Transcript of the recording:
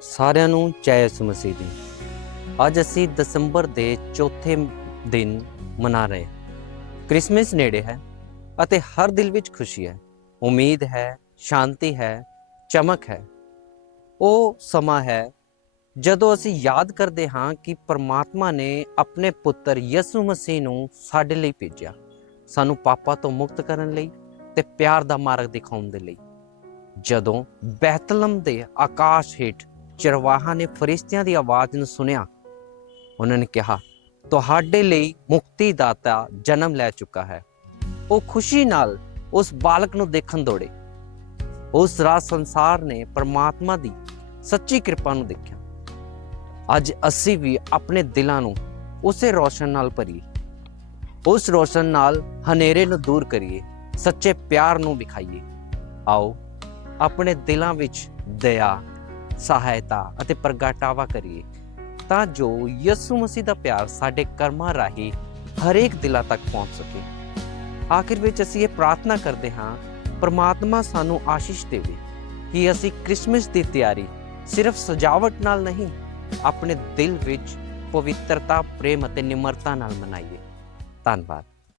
ਸਾਰਿਆਂ ਨੂੰ ਜੈ ਯਿਸੂ ਮਸੀਹ ਦੀ। ਅੱਜ ਅਸੀਂ ਦਸੰਬਰ ਦੇ ਚੌਥੇ ਦਿਨ ਮਨਾ ਰਹੇ ਹਾਂ। ਕ੍ਰਿਸਮਸ ਨੇੜੇ ਹੈ ਅਤੇ ਹਰ ਦਿਲ ਵਿੱਚ ਖੁਸ਼ੀ ਹੈ। ਉਮੀਦ ਹੈ, ਸ਼ਾਂਤੀ ਹੈ, ਚਮਕ ਹੈ। ਉਹ ਸਮਾਂ ਹੈ ਜਦੋਂ ਅਸੀਂ ਯਾਦ ਕਰਦੇ ਹਾਂ ਕਿ ਪਰਮਾਤਮਾ ਨੇ ਆਪਣੇ ਪੁੱਤਰ ਯਿਸੂ ਮਸੀਹ ਨੂੰ ਸਾਡੇ ਲਈ ਭੇਜਿਆ। ਸਾਨੂੰ ਪਾਪਾਂ ਤੋਂ ਮੁਕਤ ਕਰਨ ਲਈ ਤੇ ਪਿਆਰ ਦਾ ਮਾਰਗ ਦਿਖਾਉਣ ਦੇ ਲਈ। ਜਦੋਂ ਬੈਤਲਮ ਦੇ ਆਕਾਸ਼ ਹੇਠ ਚਰਵਾਹਾ ਨੇ ਫਰਿਸ਼ਤਿਆਂ ਦੀ ਆਵਾਜ਼ ਨੂੰ ਸੁਨਿਆ ਉਹਨਾਂ ਨੇ ਕਿਹਾ, ਤੁਹਾਡੇ ਲਈ ਮੁਕਤੀ ਦਾਤਾ ਜਨਮ ਲੈ ਚੁੱਕਾ ਹੈ। ਉਹ ਖੁਸ਼ੀ ਨਾਲ ਉਸ ਬਾਲਕ ਨੂੰ ਦੇਖਣ ਦੌੜੇ। ਉਸ ਰਾਤ ਸੰਸਾਰ ਨੇ ਪਰਮਾਤਮਾ ਦੀ ਸੱਚੀ ਕਿਰਪਾ ਨੂੰ ਦੇਖਿਆ। ਅੱਜ ਅਸੀਂ ਵੀ ਆਪਣੇ ਦਿਲਾਂ ਨੂੰ ਉਸੇ ਰੋਸ਼ਨ ਨਾਲ ਭਰੀਏ। ਉਸ ਰੋਸ਼ਨ ਨਾਲ ਹਨੇਰੇ ਨੂੰ ਦੂਰ ਕਰੀਏ, ਸੱਚੇ ਪਿਆਰ ਨੂੰ ਵਿਖਾਈਏ। ਆਓ, ਆਪਣੇ ਦਿਲਾਂ ਵਿੱਚ ਦਇਆ ਸਹਾਇਤਾ ਅਤੇ ਪ੍ਰਗਟਾਵਾ ਕਰੀਏ, ਤਾਂ ਜੋ ਯਿਸੂ ਮਸੀਹ ਦਾ ਪਿਆਰ ਸਾਡੇ ਕਰਮਾਂ ਰਾਹੀਂ ਹਰੇਕ ਦਿਲਾਂ ਤੱਕ ਪਹੁੰਚ ਸਕੇ। ਆਖਿਰ ਵਿੱਚ ਅਸੀਂ ਇਹ ਪ੍ਰਾਰਥਨਾ ਕਰਦੇ ਹਾਂ, ਪਰਮਾਤਮਾ ਸਾਨੂੰ ਆਸ਼ੀਸ਼ ਦੇਵੇ ਕਿ ਅਸੀਂ ਕ੍ਰਿਸਮਸ ਦੀ ਤਿਆਰੀ ਸਿਰਫ ਸਜਾਵਟ ਨਾਲ ਨਹੀਂ, ਆਪਣੇ ਦਿਲ ਵਿੱਚ ਪਵਿੱਤਰਤਾ, ਪ੍ਰੇਮ ਅਤੇ ਨਿਮਰਤਾ ਨਾਲ ਮਨਾਈਏ। ਧੰਨਵਾਦ।